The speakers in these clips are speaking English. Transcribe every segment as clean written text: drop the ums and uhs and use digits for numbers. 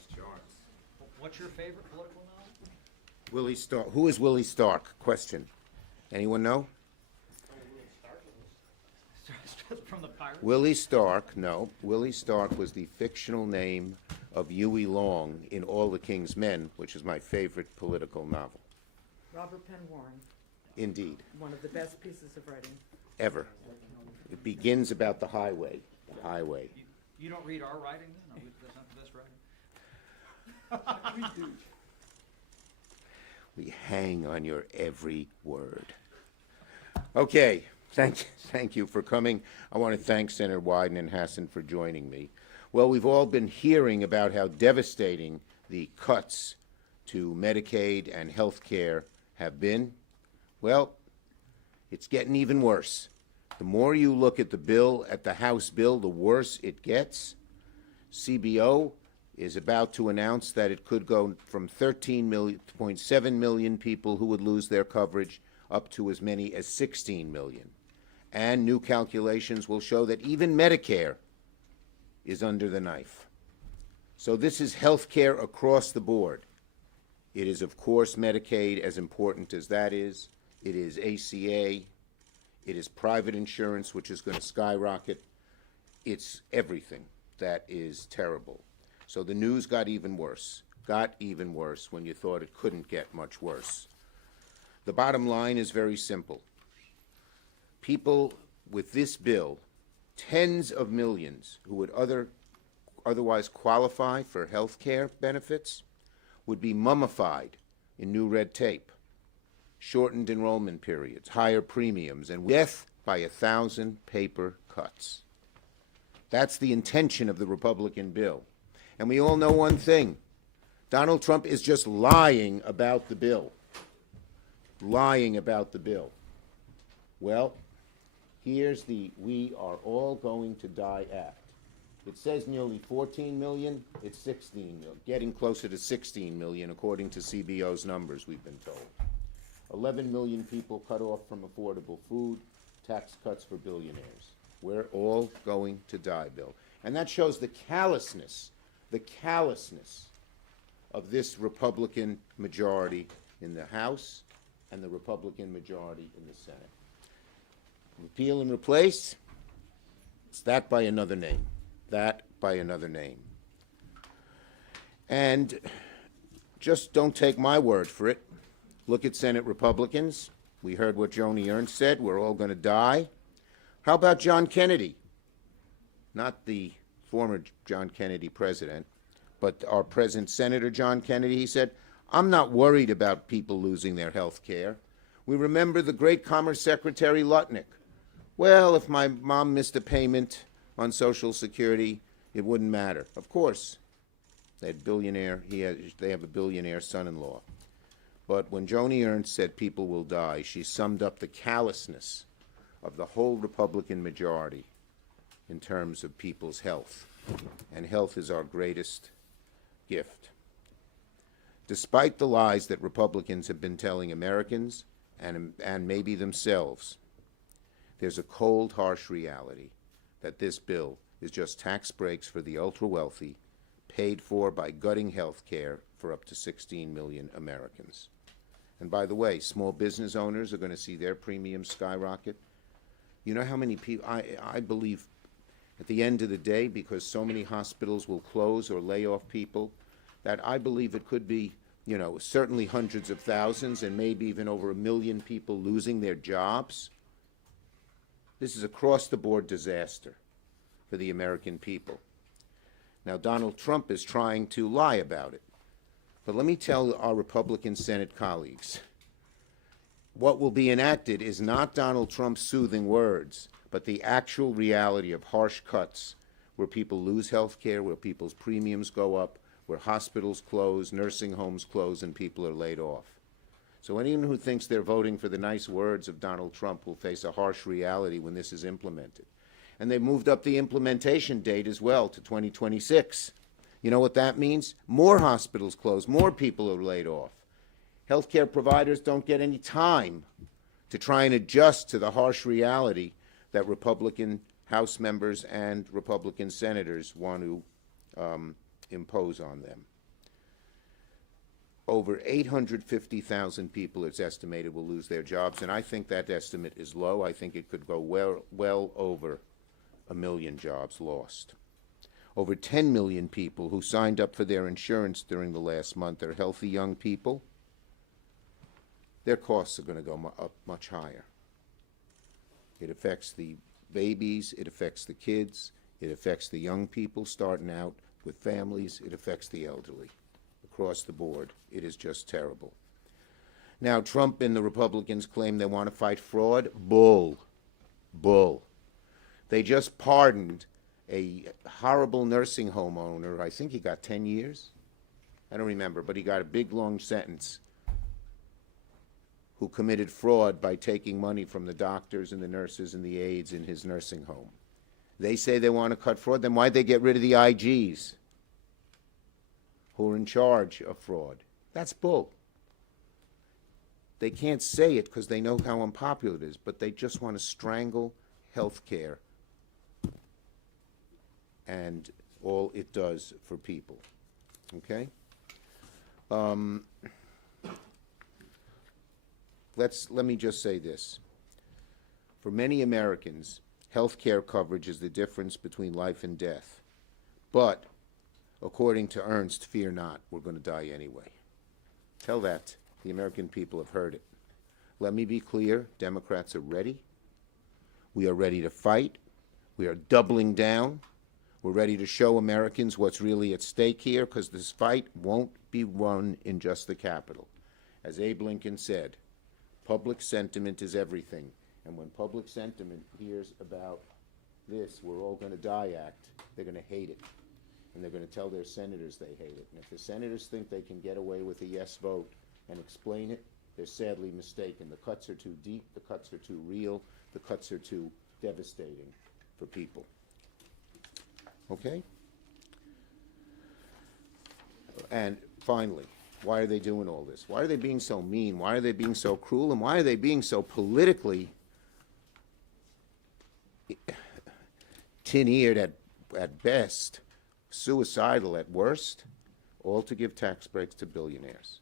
nice charts. What's your favorite political novel? Willie Stark. Who is Willie Stark? Question. Anyone know? From the Pirates? Willie Stark, no. Willie Stark was the fictional name of Huey Long in All the King's Men, which is my favorite political novel. Robert Penn Warren, Indeed. one of the best pieces of writing. Ever. It begins about the highway. The highway. You don't read our writing then? That's not the best writing? We do. We hang on your every word. Okay. Thank you for coming. I want to thank Senator Wyden and Hassan for joining me. Well, we've all been hearing about how devastating the cuts to Medicaid and health care have been. Well, it's getting even worse. The more you look at the bill, at the House bill, the worse it gets. CBO is about to announce that it could go from 13.7 million people who would lose their coverage up to as many as 16 million. And new calculations will show that even Medicare is under the knife. So this is health care across the board. It is, of course, Medicaid, as important as that is. It is ACA. It is private insurance, which is going to skyrocket. It's everything that is terrible. So the news got even worse when you thought it couldn't get much worse. The bottom line is very simple. People with this bill, tens of millions who would otherwise qualify for health care benefits, would be mummified in new red tape, shortened enrollment periods, higher premiums, and death by 1,000 paper cuts. That's the intention of the Republican bill. And we all know one thing. Donald Trump is just lying about the bill. Lying about the bill. Well, here's the We Are All Going to Die Act. It says nearly 14 million. It's 16 million, getting closer to 16 million according to CBO's numbers, we've been told. 11 million people cut off from affordable food, tax cuts for billionaires. We're all going to die, Bill. And that shows the callousness of this Republican majority in the House and the Republican majority in the Senate. Repeal and replace, it's that by another name. That by another name. And just don't take my word for it. Look at Senate Republicans. We heard what Joni Ernst said. We're all going to die. How about John Kennedy? Not the former John Kennedy president, but our present Senator John Kennedy. He said, I'm not worried about people losing their health care. We remember the great Commerce Secretary Lutnick. Well, if my mom missed a payment on Social Security, it wouldn't matter. Of course, they have a billionaire son-in-law. But when Joni Ernst said people will die, she summed up the callousness of the whole Republican majority in terms of people's health. And health is our greatest gift. Despite the lies that Republicans have been telling Americans and maybe themselves, there's a cold, harsh reality that this bill is just tax breaks for the ultra-wealthy, paid for by gutting health care for up to 16 million Americans. And by the way, small business owners are going to see their premiums skyrocket. You know how many people, I believe at the end of the day, because so many hospitals will close or lay off people, that I believe it could be, certainly hundreds of thousands and maybe even over 1 million people losing their jobs. This is across-the-board disaster for the American people. Now, Donald Trump is trying to lie about it. But let me tell our Republican Senate colleagues, what will be enacted is not Donald Trump's soothing words, but the actual reality of harsh cuts where people lose health care, where people's premiums go up, where hospitals close, nursing homes close, and people are laid off. So anyone who thinks they're voting for the nice words of Donald Trump will face a harsh reality when this is implemented. And they moved up the implementation date as well to 2026. You know what that means? More hospitals close, more people are laid off. Healthcare providers don't get any time to try and adjust to the harsh reality that Republican House members and Republican senators want to impose on them. Over 850,000 people, it's estimated, will lose their jobs, and I think that estimate is low. I think it could go well over 1 million jobs lost. Over 10 million people who signed up for their insurance during the last month are healthy young people. Their costs are going to go up much higher. It affects the babies, it affects the kids, it affects the young people starting out with families, it affects the elderly. Across the board, it is just terrible. Now, Trump and the Republicans claim they want to fight fraud. Bull. Bull. They just pardoned a horrible nursing home owner. I think he got 10 years. I don't remember, but he got a big, long sentence, who committed fraud by taking money from the doctors and the nurses and the aides in his nursing home. They say they want to cut fraud. Then why'd they get rid of the IGs who are in charge of fraud? That's bull. They can't say it because they know how unpopular it is, but they just want to strangle health care and all it does for people. Okay? Let me just say this. For many Americans, health care coverage is the difference between life and death. But, according to Ernst, fear not, we're going to die anyway. Tell that. The American people have heard it. Let me be clear, Democrats are ready. We are ready to fight. We are doubling down. We're ready to show Americans what's really at stake here, because this fight won't be won in just the Capitol. As Abe Lincoln said, public sentiment is everything. And when public sentiment hears about this "we're all going to die" act, they're going to hate it. And they're going to tell their senators they hate it. And if the senators think they can get away with a yes vote and explain it, they're sadly mistaken. The cuts are too deep, the cuts are too real, the cuts are too devastating for people. Okay? And finally, why are they doing all this? Why are they being so mean? Why are they being so cruel? And why are they being so politically tin-eared at best, suicidal at worst, all to give tax breaks to billionaires?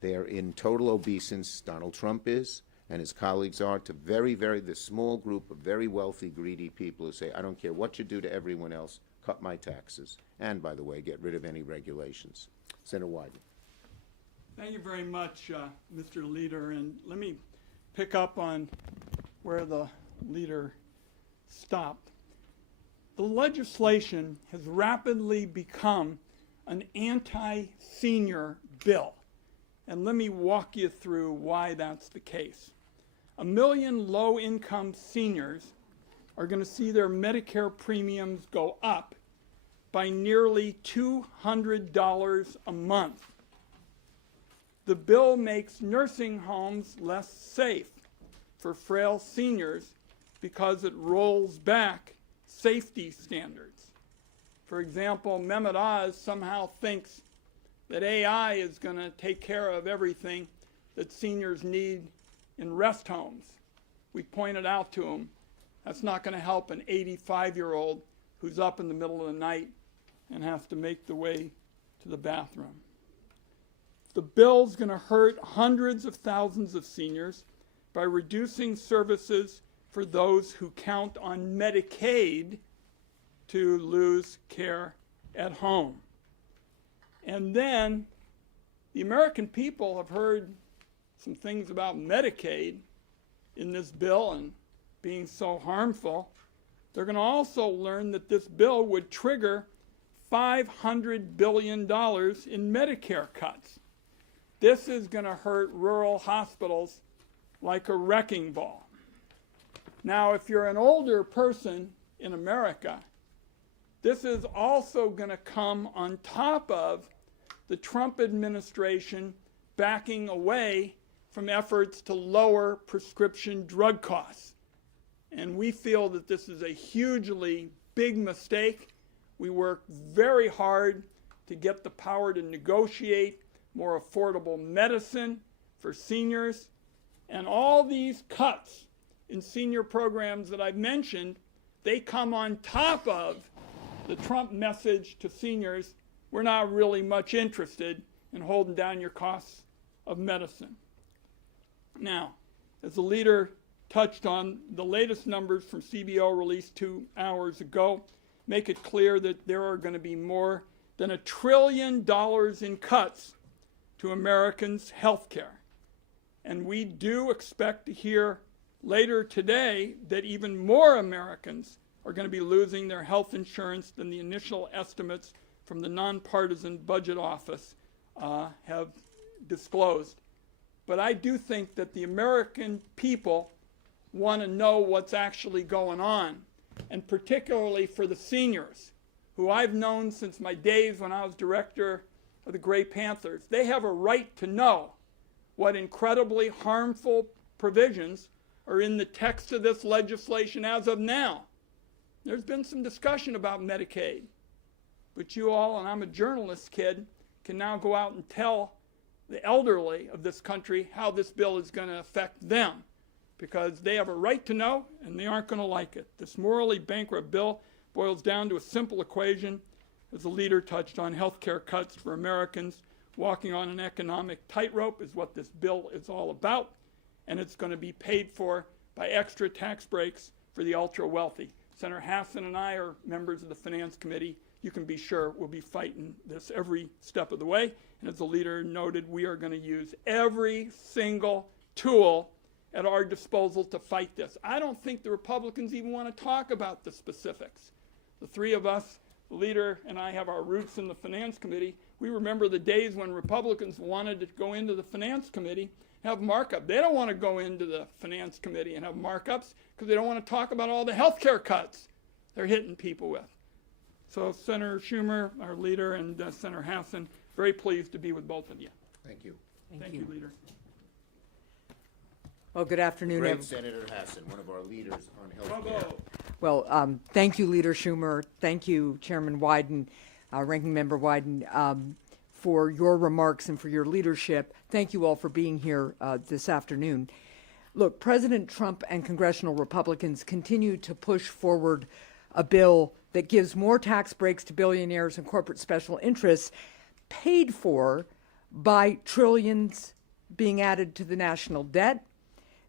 They are in total obeisance, Donald Trump is, and his colleagues are, to the small group of very wealthy, greedy people who say, I don't care what you do to everyone else, cut my taxes. And, by the way, get rid of any regulations. Senator Wyden. Thank you very much, Mr. Leader. And let me pick up on where the leader stopped. The legislation has rapidly become an anti-senior bill. And let me walk you through why that's the case. 1 million low-income seniors are going to see their Medicare premiums go up by nearly $200 a month. The bill makes nursing homes less safe for frail seniors because it rolls back safety standards. For example, Mehmet Oz somehow thinks that AI is going to take care of everything that seniors need in rest homes. We pointed out to him that's not going to help an 85-year-old who's up in the middle of the night and has to make the way to the bathroom. The bill's going to hurt hundreds of thousands of seniors by reducing services for those who count on Medicaid to lose care at home. And then the American people have heard some things about Medicaid in this bill and being so harmful. They're going to also learn that this bill would trigger $500 billion in Medicare cuts. This is going to hurt rural hospitals like a wrecking ball. Now, if you're an older person in America, this is also going to come on top of the Trump administration backing away from efforts to lower prescription drug costs. And we feel that this is a hugely big mistake. We work very hard to get the power to negotiate more affordable medicine for seniors. And all these cuts in senior programs that I've mentioned, they come on top of the Trump message to seniors we're not really much interested in holding down your costs of medicine. Now, as the leader touched on, the latest numbers from CBO released 2 hours ago make it clear that there are going to be more than $1 trillion in cuts to Americans' health care. And we do expect to hear later today that even more Americans are going to be losing their health insurance than the initial estimates from the Nonpartisan Budget Office have disclosed. But I do think that the American people want to know what's actually going on, and particularly for the seniors, who I've known since my days when I was director of the Gray Panthers. They have a right to know what incredibly harmful provisions are in the text of this legislation as of now. There's been some discussion about Medicaid, but you all, and I'm a journalist kid, can now go out and tell the elderly of this country how this bill is going to affect them, because they have a right to know and they aren't going to like it. This morally bankrupt bill boils down to a simple equation, as the leader touched on. Health care cuts for Americans walking on an economic tightrope is what this bill is all about, and it's going to be paid for by extra tax breaks for the ultra wealthy. Senator Hassan and I are members of the Finance Committee. You can be sure we'll be fighting this every step of the way. And as the leader noted, we are going to use every single tool at our disposal to fight this. I don't think the Republicans even want to talk about the specifics. The three of us, the leader and I, have our roots in the Finance Committee. We remember the days when Republicans wanted to go into the Finance Committee, have markup. They don't want to go into the Finance Committee and have markups because they don't want to talk about all the health care cuts they're hitting people with. So Senator Schumer, our leader, and Senator Hassan, very pleased to be with both of you. Thank you. Thank you, leader. Well, good afternoon. Great Senator Hassan, one of our leaders on health care. Bravo. Well, thank you, Leader Schumer. Thank you, Chairman Wyden, Ranking Member Wyden, for your remarks and for your leadership. Thank you all for being here this afternoon. Look, President Trump and congressional Republicans continue to push forward a bill that gives more tax breaks to billionaires and corporate special interests, paid for by trillions being added to the national debt,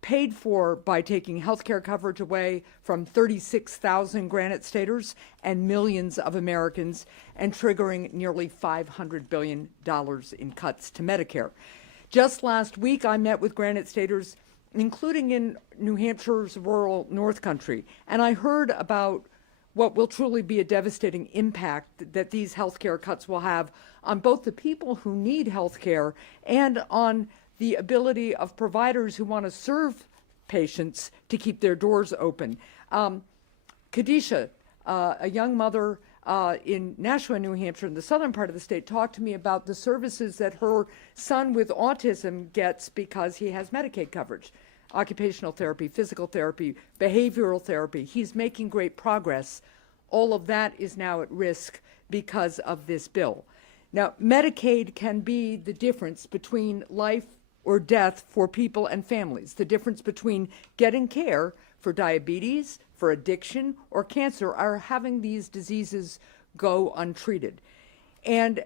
paid for by taking health care coverage away from 36,000 Granite Staters and millions of Americans, and triggering nearly $500 billion in cuts to Medicare. Just last week, I met with Granite Staters, including in New Hampshire's rural North Country, and I heard about what will truly be a devastating impact that these health care cuts will have on both the people who need health care and on the ability of providers who want to serve patients to keep their doors open. Kadisha, a young mother in Nashua, New Hampshire, in the southern part of the state, talked to me about the services that her son with autism gets because he has Medicaid coverage. Occupational therapy, physical therapy, behavioral therapy. He's making great progress. All of that is now at risk because of this bill. Now, Medicaid can be the difference between life or death for people and families, the difference between getting care for diabetes, for addiction, or cancer, or having these diseases go untreated. And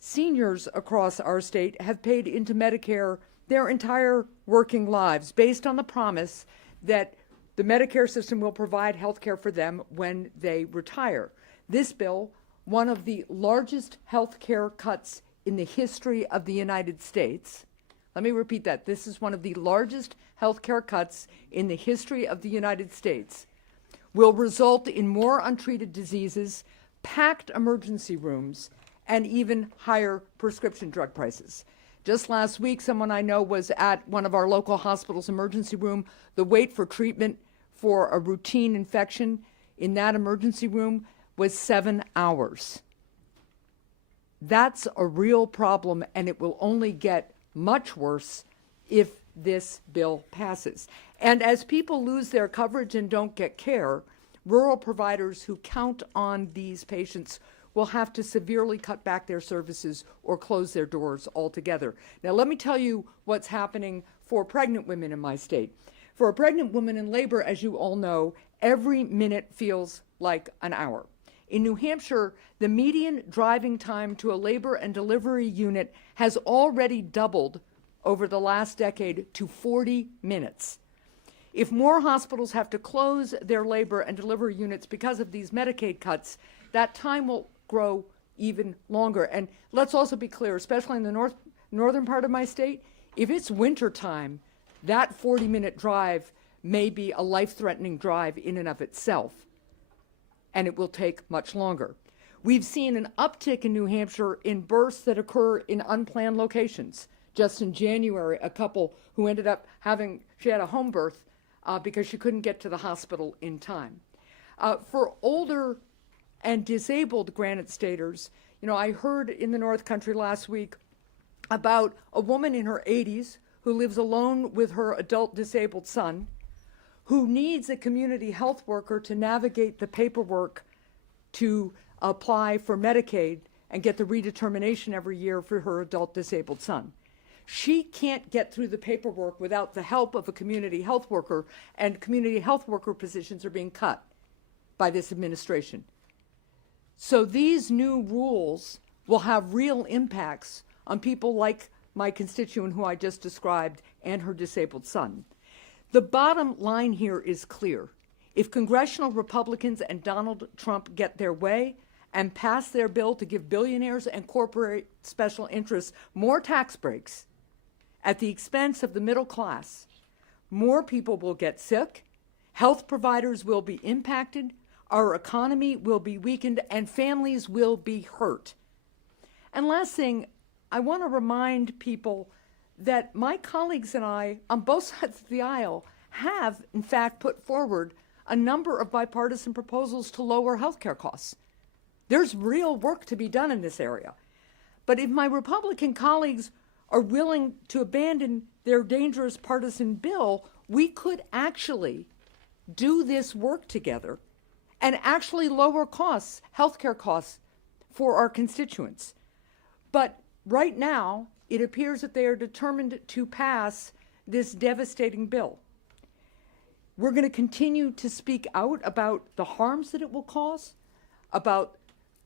seniors across our state have paid into Medicare their entire working lives based on the promise that the Medicare system will provide health care for them when they retire. This bill, one of the largest health care cuts in the history of the United States. Let me repeat that. This is one of the largest health care cuts in the history of the United States. Will result in more untreated diseases, packed emergency rooms, and even higher prescription drug prices. Just last week, someone I know was at one of our local hospitals' emergency room. The wait for treatment for a routine infection in that emergency room was 7 hours. That's a real problem, and it will only get much worse if this bill passes. And as people lose their coverage and don't get care, rural providers who count on these patients will have to severely cut back their services or close their doors altogether. Now, let me tell you what's happening for pregnant women in my state. For a pregnant woman in labor, as you all know, every minute feels like an hour. In New Hampshire, the median driving time to a labor and delivery unit has already doubled over the last decade to 40 minutes. If more hospitals have to close their labor and delivery units because of these Medicaid cuts, that time will grow even longer. And let's also be clear, especially in the northern part of my state, if it's winter time, that 40-minute drive may be a life-threatening drive in and of itself, and it will take much longer. We've seen an uptick in New Hampshire in births that occur in unplanned locations. Just in January, a couple who ended up she had a home birth because she couldn't get to the hospital in time. For older and disabled Granite Staters, I heard in the North Country last week about a woman in her 80s who lives alone with her adult disabled son, who needs a community health worker to navigate the paperwork to apply for Medicaid and get the redetermination every year for her adult disabled son. She can't get through the paperwork without the help of a community health worker, and community health worker positions are being cut by this administration. So these new rules will have real impacts on people like my constituent who I just described and her disabled son. The bottom line here is clear. If congressional Republicans and Donald Trump get their way and pass their bill to give billionaires and corporate special interests more tax breaks at the expense of the middle class, more people will get sick, health providers will be impacted, our economy will be weakened, and families will be hurt. And last thing, I want to remind people that my colleagues and I, on both sides of the aisle, have, in fact, put forward a number of bipartisan proposals to lower healthcare costs. There's real work to be done in this area. But if my Republican colleagues are willing to abandon their dangerous partisan bill, we could actually do this work together and actually lower costs, healthcare costs, for our constituents. But right now, it appears that they are determined to pass this devastating bill. We're going to continue to speak out about the harms that it will cause, about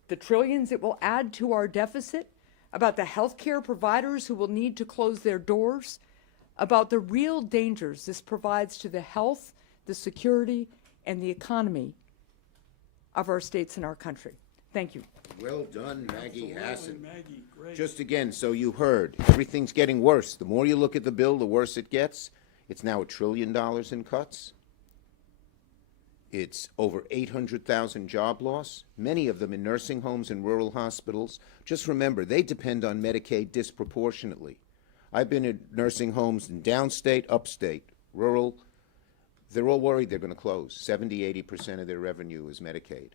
the trillions it will add to our deficit, about the healthcare providers who will need to close their doors, about the real dangers this provides to the health, the security, and the economy of our states and our country. Thank you. Well done, Maggie Absolutely, Hassan. Maggie, great. Just again, so you heard, everything's getting worse. The more you look at the bill, the worse it gets. It's now $1 trillion in cuts. It's over 800,000 job loss, many of them in nursing homes and rural hospitals. Just remember, they depend on Medicaid disproportionately. I've been in nursing homes in downstate, upstate, rural. They're all worried they're going to close. 70, 80% of their revenue is Medicaid.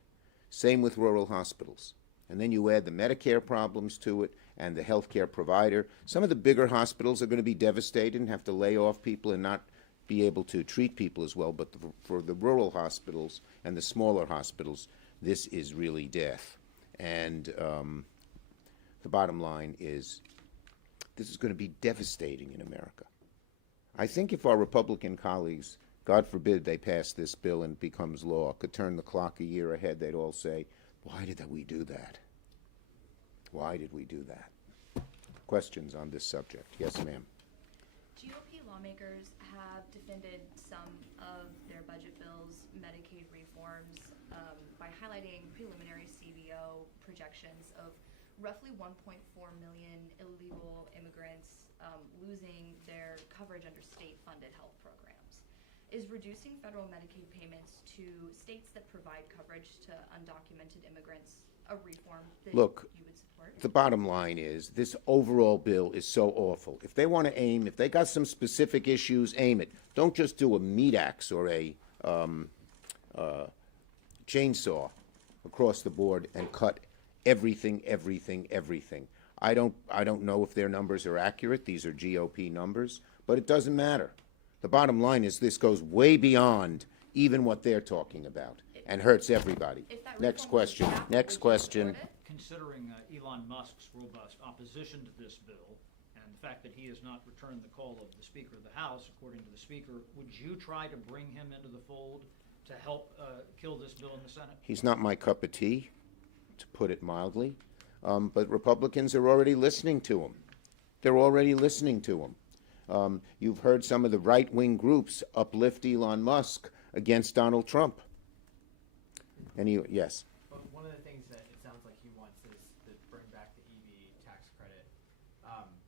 Same with rural hospitals. And then you add the Medicare problems to it and the healthcare provider. Some of the bigger hospitals are going to be devastated and have to lay off people and not be able to treat people as well. But for the rural hospitals and the smaller hospitals, this is really death. And the bottom line is this is going to be devastating in America. I think if our Republican colleagues, God forbid they pass this bill and it becomes law, could turn the clock a year ahead, they'd all say, why did we do that? Why did we do that? Questions on this subject? Yes, ma'am. GOP lawmakers have defended some of their budget bills' Medicaid reforms by highlighting preliminary CBO projections of roughly 1.4 million illegal immigrants losing their coverage under state-funded health programs. Is reducing federal Medicaid payments to states that provide coverage to undocumented immigrants a reform that Look, you would support? the bottom line is this overall bill is so awful. If they want to aim, if they got some specific issues, aim it. Don't just do a meat axe or a chainsaw across the board and cut everything. I don't know if their numbers are accurate. These are GOP numbers, but it doesn't matter. The bottom line is this goes way beyond even what they're talking about and hurts everybody. If that Next reform was question. enacted, Next would you question. support it? Considering Elon Musk's robust opposition to this bill and the fact that he has not returned the call of the Speaker of the House, according to the Speaker, would you try to bring him into the fold to help kill this bill in the Senate? He's not my cup of tea. to put it mildly. But Republicans are already listening to him. They're already listening to him. You've heard some of the right-wing groups uplift Elon Musk against Donald Trump. Yes. But one of the things that it sounds like he wants is to bring back the EV tax credit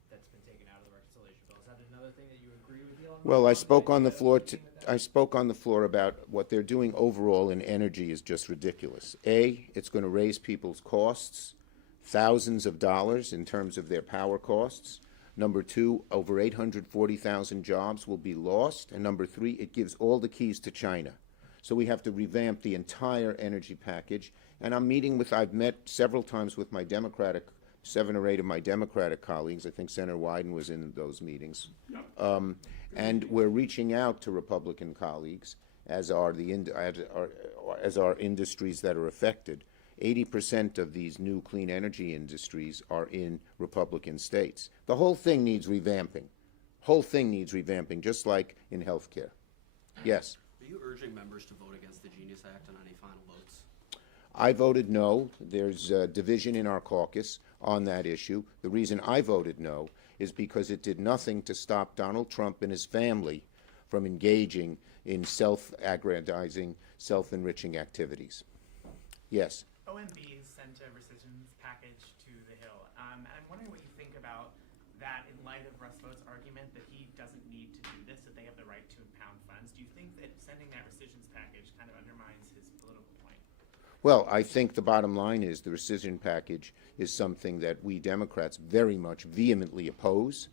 that's been taken out of the reconciliation bill. Is that another thing that you agree with Elon Musk? Well, I on? spoke on the That floor. you're looking at that? I spoke on the floor about what they're doing overall in energy is just ridiculous. A, it's going to raise people's costs, thousands of dollars in terms of their power costs. Number two, over 840,000 jobs will be lost. And number three, it gives all the keys to China. So we have to revamp the entire energy package. And I've met several times with my Democratic, 7 or 8 of my Democratic colleagues. I think Senator Wyden was in those meetings. And we're reaching out to Republican colleagues, as are our industries that are affected. 80% of these new clean energy industries are in Republican states. The whole thing needs revamping. Just like in healthcare. Yes. Are you urging members to vote against the Genius Act on any final votes? I voted no. There's a division in our caucus on that issue. The reason I voted no is because it did nothing to stop Donald Trump and his family from engaging in self-aggrandizing, self-enriching activities. Yes. OMB sent a rescissions package to the Hill. And I'm wondering what you think about that in light of Russ Vought's argument that he doesn't need to do this, that they have the right to impound funds. Do you think that sending that rescissions package kind of undermines his political point? Well, I think the bottom line is the rescission package is something that we Democrats very much vehemently oppose.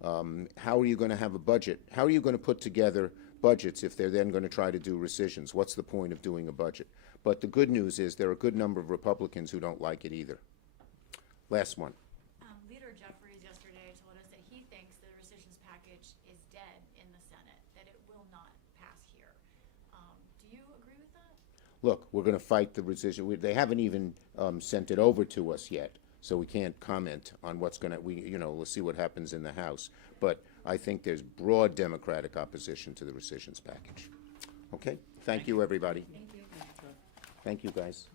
How are you going to have a budget? How are you going to put together budgets if they're then going to try to do rescissions? What's the point of doing a budget? But the good news is there are a good number of Republicans who don't like it either. Last one. Leader Jeffries yesterday told us that he thinks the rescissions package is dead in the Senate, that it will not pass here. Do you agree with that? Look, we're going to fight the rescission. They haven't even sent it over to us yet, so we can't comment on what's going to. We'll see what happens in the House. But I think there's broad Democratic opposition to the rescissions package. Okay. Thank you, everybody. Thank you. Thank you, guys.